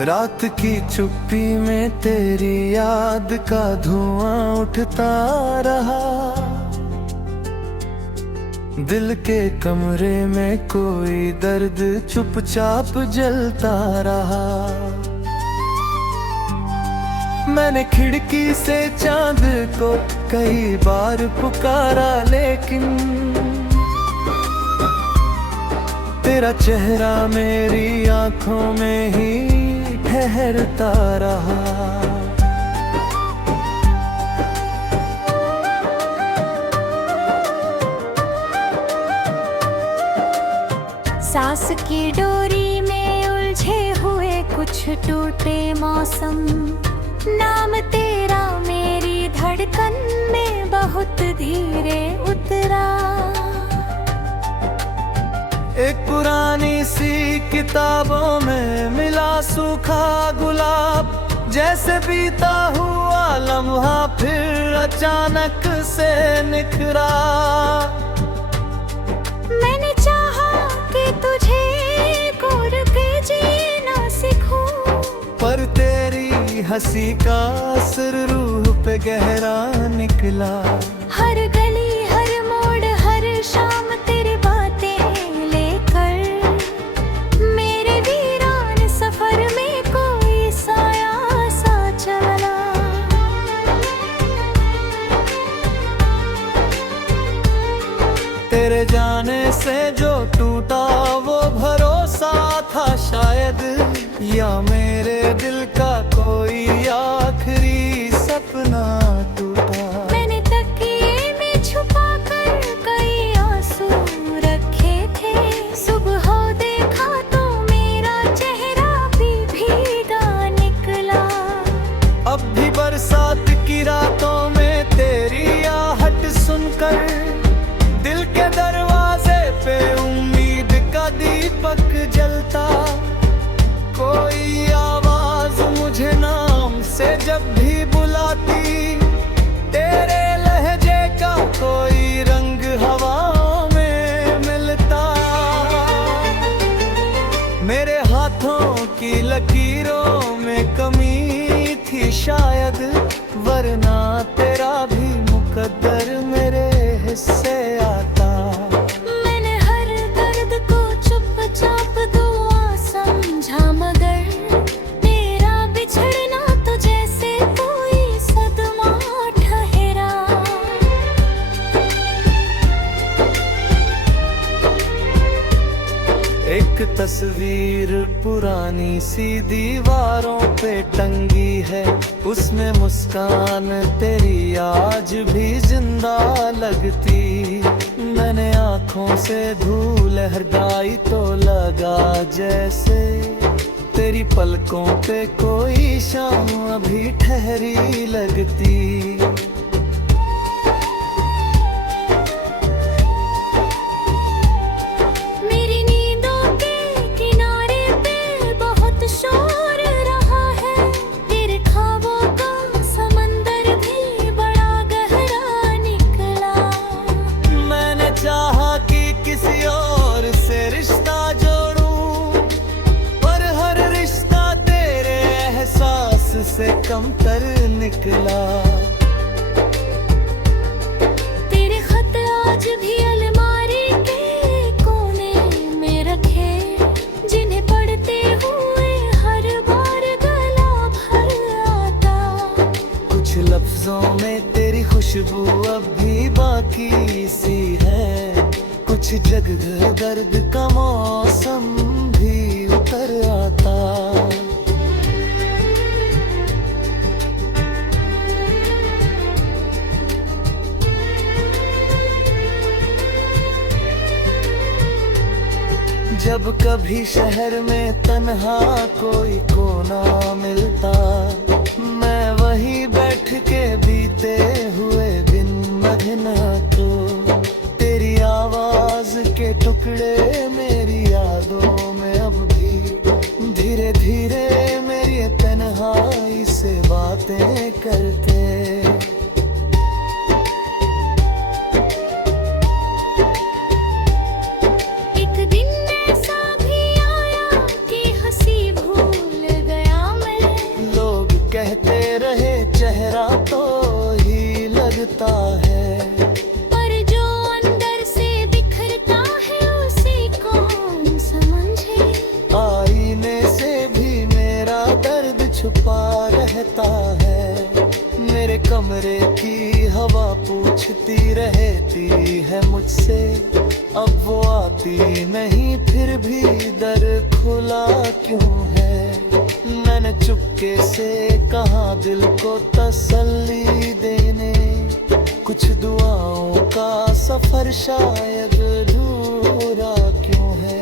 रात की चुप्पी में तेरी याद का धुआं उठता रहा। दिल के कमरे में कोई दर्द चुपचाप जलता रहा। मैंने खिड़की से चांद को कई बार पुकारा, लेकिन तेरा चेहरा मेरी आंखों में ही ठहरता रहा। सांस की डोरी में उलझे हुए कुछ टूटे मौसम, नाम तेरा मेरी धड़कन में बहुत धीरे उतरा। एक पुरानी सी किताबों में मिला सूखा गुलाब, जैसे बीता हुआ लम्हा फिर अचानक से निखरा। मैंने चाहा कि तुझे कोर के जीना सिखूं, पर तेरी हंसी का असर रूह पे गहरा निकला। हर गली हर मोड़ हर शाम तेरी बातें लेकर, मेरे वीरान सफर में कोई साया सा चला। तेरे जाने से जो टूटा वो भरोसा था शायद, या मेरे दिल का कोई आखिरी सपना टूटा। मैंने तकिए में छुपा कर कई आंसू रखे थे, सुबह देखा तो मेरा चेहरा भी भीगा निकला। अब भी बरसात की रातों में तेरी आहट सुनकर, दिल के दरवाजे पे उम्मीद का दीपक जलता। कोई आवाज मुझे नाम से जब भी बुलाती, तेरे लहजे का कोई रंग हवा में मिलता। मेरे हाथों की लकीरों में कमी थी शायद, वरना तेरा भी मुकद्दर मेरे हिस्से आता। मैंने हर दर्द को चुपचाप दुआ समझा, मगर तेरा बिछड़ना तो जैसे कोई सदमा ठहरा। एक तस्वीर पुरानी सी दीवारों पे टंगी है, उसमें मुस्कान तेरी आज भी जिंदा लगती। मैंने आँखों से धूल हटाई तो लगा जैसे तेरी पलकों पे कोई शाम अभी ठहरी लगती। मेरी नींदों के किनारे पे बहुत शोर रहा है, तेरे ख्वाबों का समंदर भी बड़ा गहरा निकला। मैंने चाहा कि किसी और से रिश्ता जोड़ूं, पर हर रिश्ता तेरे एहसास से कमतर निकला। तेरे खत आज भी अलमारी के कोने में रखे, जिन्हें पढ़ते हुए हर बार गला भर आता। कुछ लफ्जों में तेरी खुशबू अब भी बाकी सी है, कुछ जगह दर्द का मौसम भी उतर आता। जब कभी शहर में तन्हा कोई कोना मिलता, मैं वहीं बैठ के बीते हुए दिन महीना तो तेरी आवाज के टुकड़े मेरी यादों में अब भी धीरे धीरे मेरी तन्हाई से बातें करते। एक दिन ऐसा भी आया कि हंसी भूल गया, लगता है, पर जो अंदर से बिखरता है उसे कौन समझे। आईने से भी मेरा दर्द छुपा रहता है, मेरे कमरे की हवा पूछती रहती है मुझसे, अब वो आती नहीं फिर भी दर खुला क्यों है। मैंने चुपके से कहा दिल को तसल्ली देने, कुछ दुआओं का सफर शायद अधूरा क्यों है।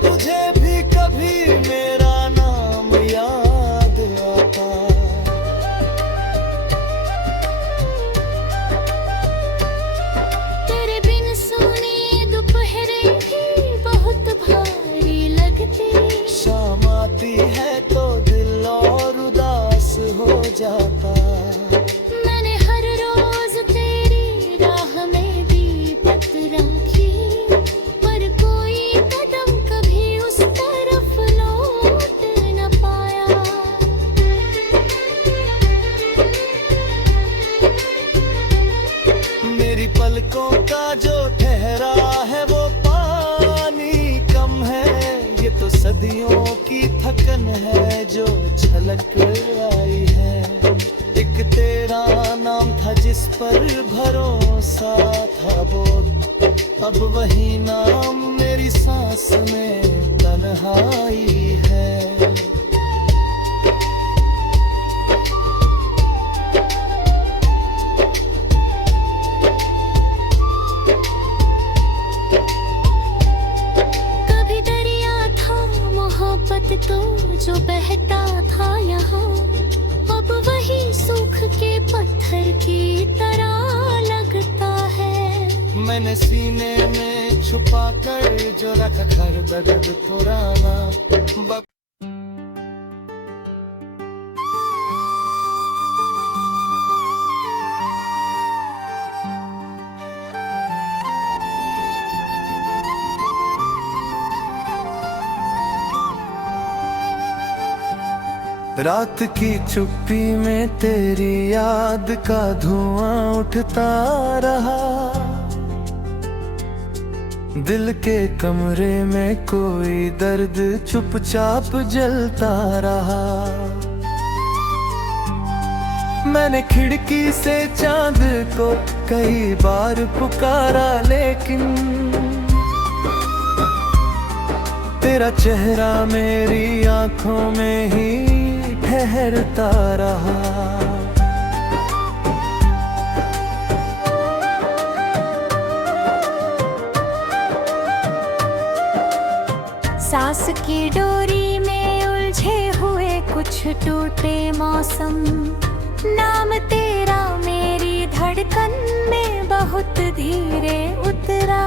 तुझे भी कभी मेरा नाम याद आता, तेरे बिन सोने दोपहरे भी बहुत भारी लगती, शाम आती है तो दिल और उदास हो जाता। मैंने हर रोज तेरी राह में दीपक रखी, पर कोई कदम कभी उस तरफ लौट न पाया। मेरी पलकों का जो ठहरा है वो पानी कम है, ये तो सदियों की थकन है जो झलक आई है। एक तेरा नाम था जिस पर भरोसा था वो, अब वही नाम मेरी सांस में तन्हाई है। कभी दरिया था मोहब्बत तो जो बहता था यहाँ, अब वही सूख के पत्थर की तरह लगता है। मैंने सीने में छुपा कर जो रखा घर दर्द पुराना, रात की चुप्पी में तेरी याद का धुआं उठता रहा, दिल के कमरे में कोई दर्द चुपचाप जलता रहा। मैंने खिड़की से चांद को कई बार पुकारा लेकिन तेरा चेहरा मेरी आंखों में ही ठहरता रहा। सांस की डोरी में उलझे हुए कुछ टूटे मौसम, नाम तेरा मेरी धड़कन में बहुत धीरे उतरा।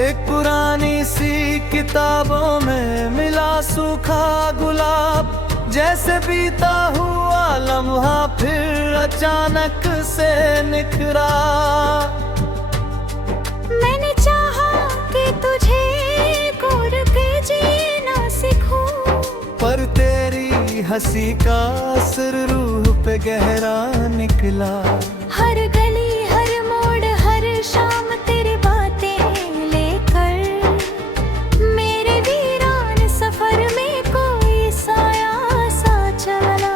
एक पुरानी सी किताबों में मिला सूखा गुलाब, जैसे बीता हुआ लम्हा फिर अचानक से निखरा। मैंने चाहा कि तुझे कोर के जीना सिखूं, पर तेरी हंसी का असर रूह पे गहरा निकला। हर गली हर मोड़ हर शाम तेरी बातें लेकर, मेरे वीरान सफर में कोई साया सा चला।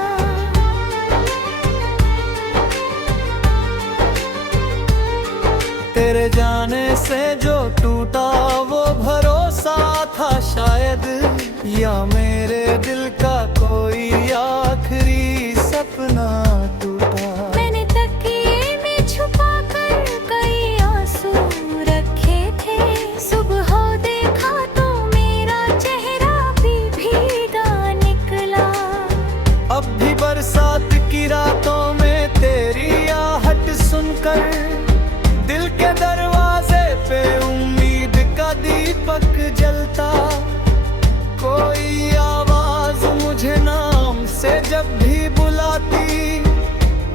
तेरे जाने से जो टूटा वो भरोसा था शायद, या मेरे दिल का कोई आखिरी सपना टूटा। मैंने तकिए में छुपा कर कई आंसू रखे थे, सुबह देखा तो मेरा चेहरा भी भीगा निकला। अब भी बरसात की रातों में तेरे मिलता। कोई आवाज मुझे नाम से जब भी बुलाती,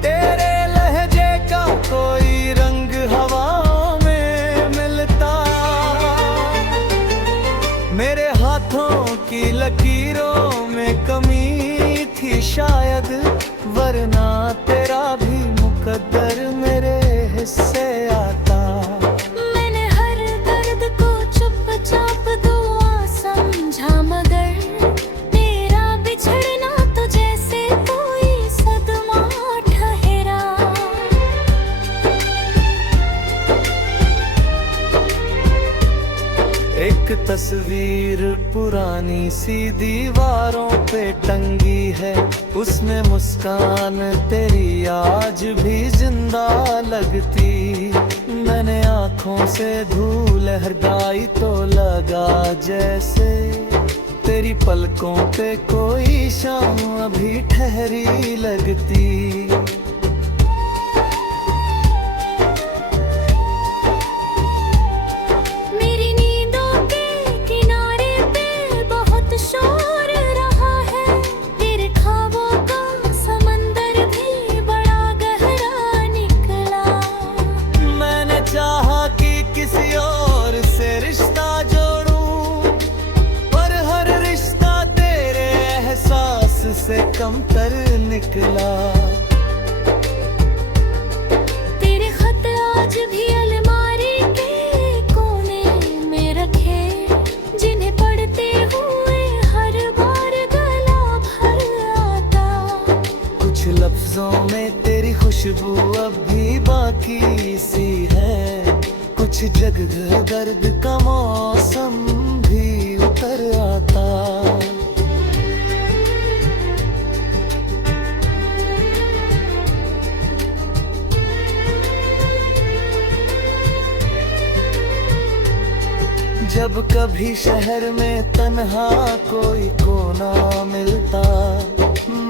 तेरे लहजे का कोई रंग हवा में मिलता। मेरे हाथों की लकीरों में कमी थी शायद, वरना तेरा भी मुकद्दर मेरे हिस्से आता। मैंने हर दर्द को चुपचाप दुआ समझा, मगर तेरा बिछड़ना तो जैसे कोई सदमा ठहरा। एक तस्वीर पुरानी सी दीवारों पे टंगी है, उसमें मुस्कान तेरी आज भी जिंदा लगती। मैंने आँखों से धूल हटाई तो लगा जैसे तेरी पलकों पे कोई शाम अभी ठहरी लगती। से कमतर निकला। तेरे खत आज भी अलमारी के कोने में रखे, जिन्हें पढ़ते हुए हर बार गला भर आता। कुछ लफ्जों में तेरी खुशबू अब भी बाकी सी है, कुछ जगह दर्द का मौसम भी उतर आता। जब कभी शहर में तन्हा कोई कोना मिलता,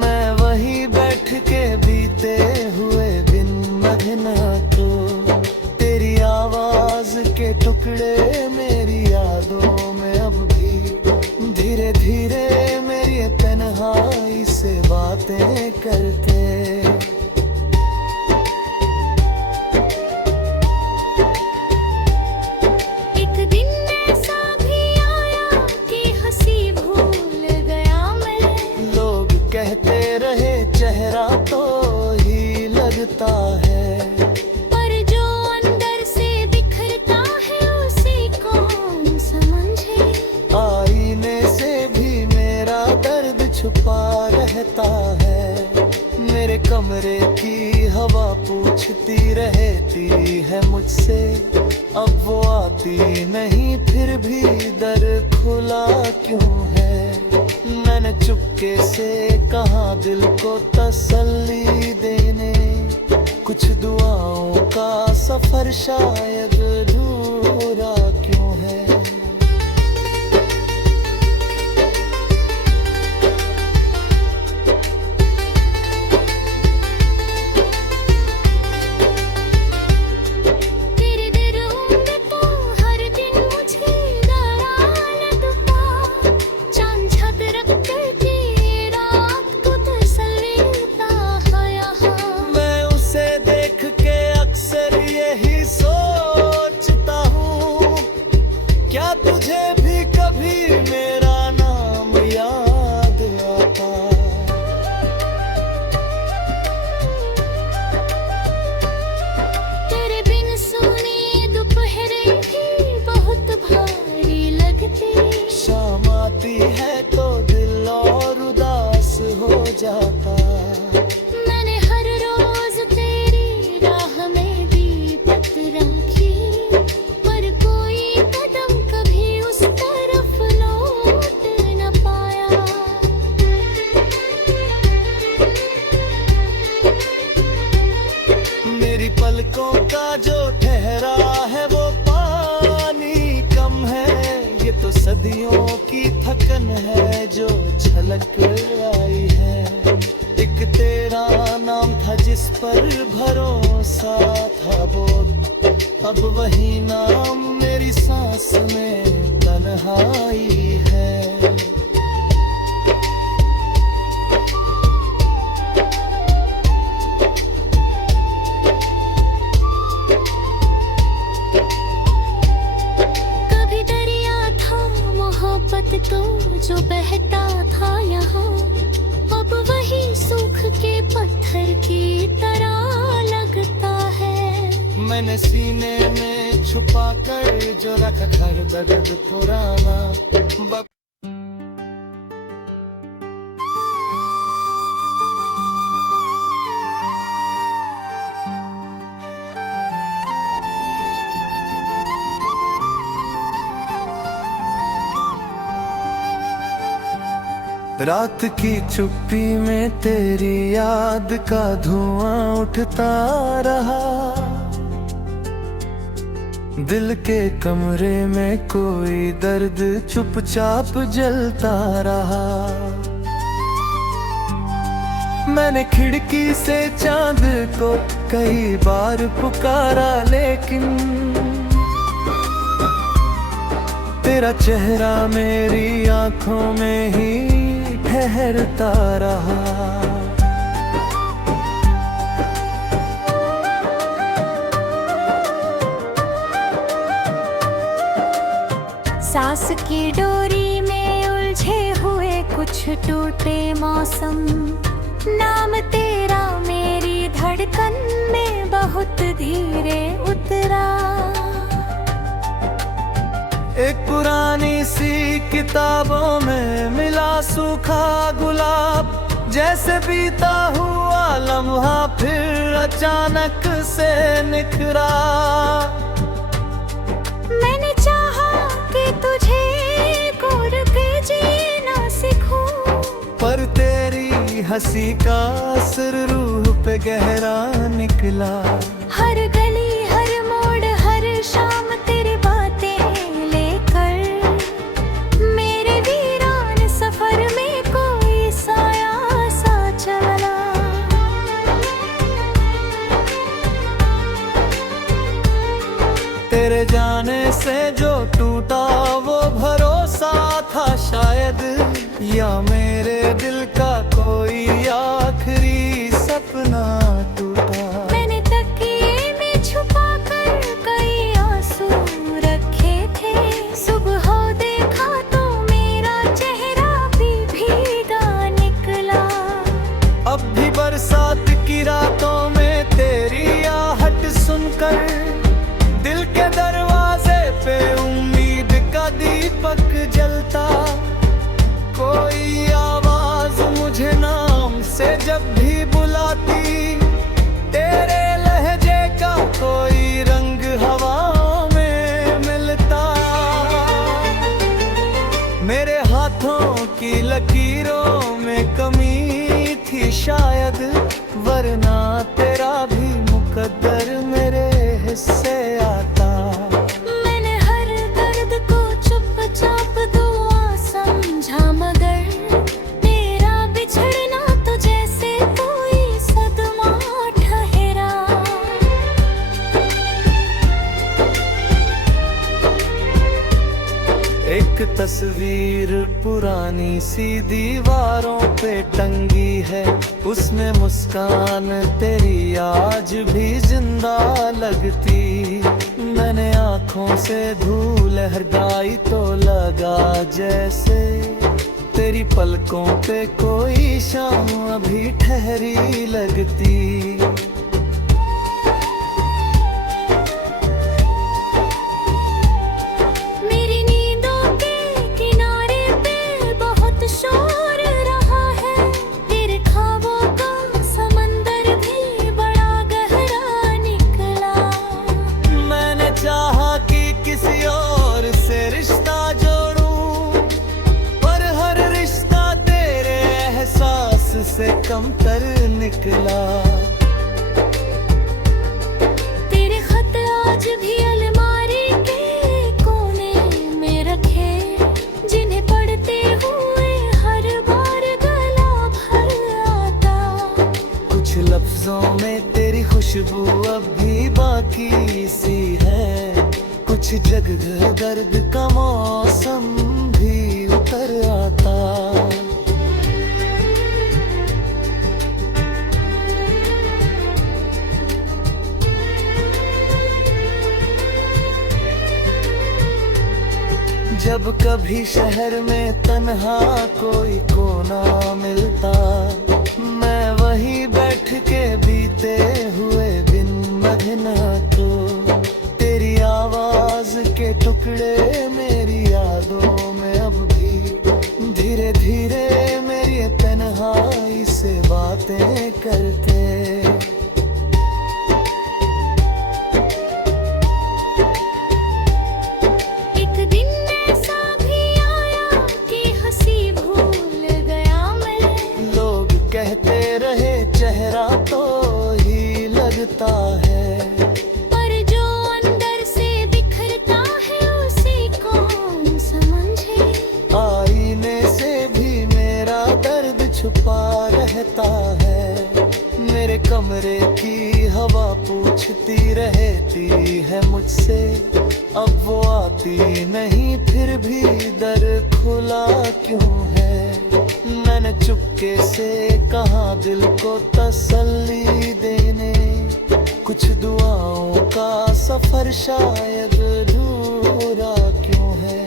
मैं वहीं बैठ के बीते हुए बिन महीना तो तेरी आवाज के टुकड़े मेरी यादों में अब भी धीरे धीरे मेरी तन्हाई से बातें करते। कहते रहे चेहरा तो ही लगता है, पर जो अंदर से बिखरता है उसी कौन समझे। आईने से भी मेरा दर्द छुपा रहता है, मेरे कमरे की हवा पूछती रहती है मुझसे। अब वो आती नहीं फिर भी दर खुला क्यों है। मैंने चुपके से कहा दिल को तसल्ली देने, कुछ दुआओं का सफर शायद अधूरा क्यों है। तुझे भी कभी मेरा नाम याद आता। तेरे बिन सोने दोपहरें भी बहुत भारी लगती। शाम आती है तो दिल और उदास हो जाता। मैंने हर रोज तेरी राह में दीपक रखी, पर कोई कदम कभी उस तरफ लौट न पाया। मेरी पलकों का जो ठहरा है वो पानी कम है, ये तो सदियों की थकन है जो छलक आई है। एक तेरा नाम था जिस पर भरोसा था वो, अब वही नाम मेरे तेरी सांस में तन्हाई है। कभी दरिया था मोहब्बत तो जो बहता था यहाँ, अब वही सूख के पत्थर की तरह लगता है। मैंने सीने में छुपा कर जो रखा घर दर्द पुराना रात की चुप्पी में तेरी याद का धुआं उठता रहा। दिल के कमरे में कोई दर्द चुपचाप जलता रहा। मैंने खिड़की से चांद को कई बार पुकारा, लेकिन तेरा चेहरा मेरी आंखों में ही ठहरता रहा। सांस की डोरी में उलझे हुए कुछ टूटे मौसम, नाम तेरा मेरी धड़कन में बहुत धीरे उतरा। एक पुरानी सी किताबों में मिला सूखा गुलाब, जैसे बीता हुआ लम्हा फिर अचानक से निखरा। मैंने चाहा कि तुझे कोर के जीना सिखूं, पर तेरी हंसी का असर रूह पे गहरा निकला। हर गली हर मोड़ हर शाम तेरी बातें तेरे जाने से जो टूटा वो भरोसा था शायद, या मेरे दिल का कोई आखिरी सपना टूटा। मैंने तकिए में छुपा कर कई आंसू रखे थे, सुबह देखा तो मेरा चेहरा भी भीगा निकला। अब भी बरसात की रातों में तेरी आहट सुनकर दिल के दरवाजे पे उम्मीद का दीपक जलता। कोई आवाज मुझे नाम से जब भी बुलाती, तेरे लहजे का कोई रंग हवा में मिलता। मेरे हाथों की लकीरों में कमी थी शायद, वरना तेरा भी मुकद्दर मेरे हिस्से आता। मैंने हर दर्द को चुपचाप दुआ समझा, मगर तेरा बिछड़ना तो जैसे कोई सदमा ठहरा। एक तस्वीर पुरानी सी दीवारों पे टंगी है, उसमें मुस्कान तेरी आज भी जिंदा लगती। मैंने आँखों से धूल हटाई तो लगा जैसे तेरी पलकों पे कोई शाम अभी ठहरी लगती। से कमतर निकला। तेरे खत आज भी अलमारी के कोने में रखे, जिन्हें पढ़ते हुए हर बार गला भर आता। कुछ लफ्जों में तेरी खुशबू अब भी बाकी सी है, कुछ कुछ जगह दर्द का मौसम भी उतर आता। जब कभी शहर में तन्हा कोई कोना मिलता, मैं वहीं बैठ के बीते हुए बिन मगना तो तेरी आवाज के टुकड़े मेरी यादों में अब भी धीरे धीरे मेरी तन्हाई से बातें करते। कहते रहे चेहरा तो ही लगता है, पर जो अंदर से बिखरता है उसे कौन समझे। आईने से भी मेरा दर्द छुपा रहता है, मेरे कमरे की हवा पूछती रहती है मुझसे, अब वो आती नहीं फिर भी दर खुला क्यों है। मैंने चुपके से कहा दिल को तसल्ली देने, कुछ दुआओं का सफर शायद अधूरा क्यों है।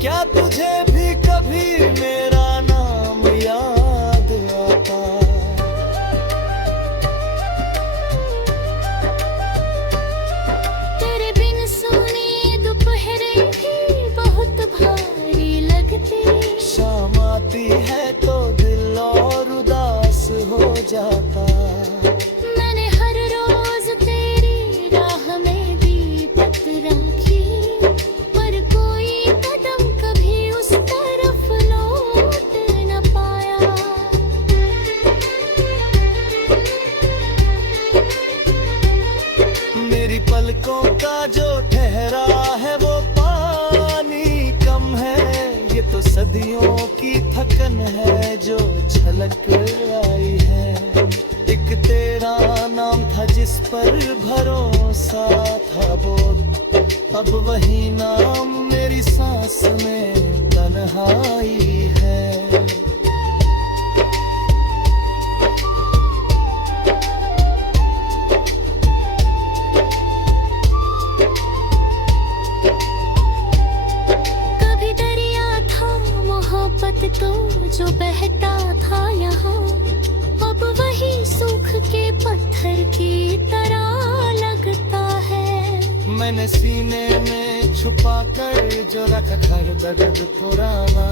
क्या तुझे भी कभी मेरा नाम याद आता। तेरे बिन सोने दोपहरे भी बहुत भारी लगती, शाम आती है तो दिल और उदास हो जाता। मैंने हर रोज तेरी राह में दीपक रखी, पर कोई पलकों का जो ठहरा है वो पानी कम है, ये तो सदियों की थकन है जो छलक आई है। एक तेरा नाम था जिस पर भरोसा था वो, अब वही नाम मेरी सांस में तन्हाई है। तो जो बहता था यहाँ, अब वही सूख के पत्थर की तरह लगता है। मैंने सीने में छुपा कर जो रखा घर दर्द पुराना।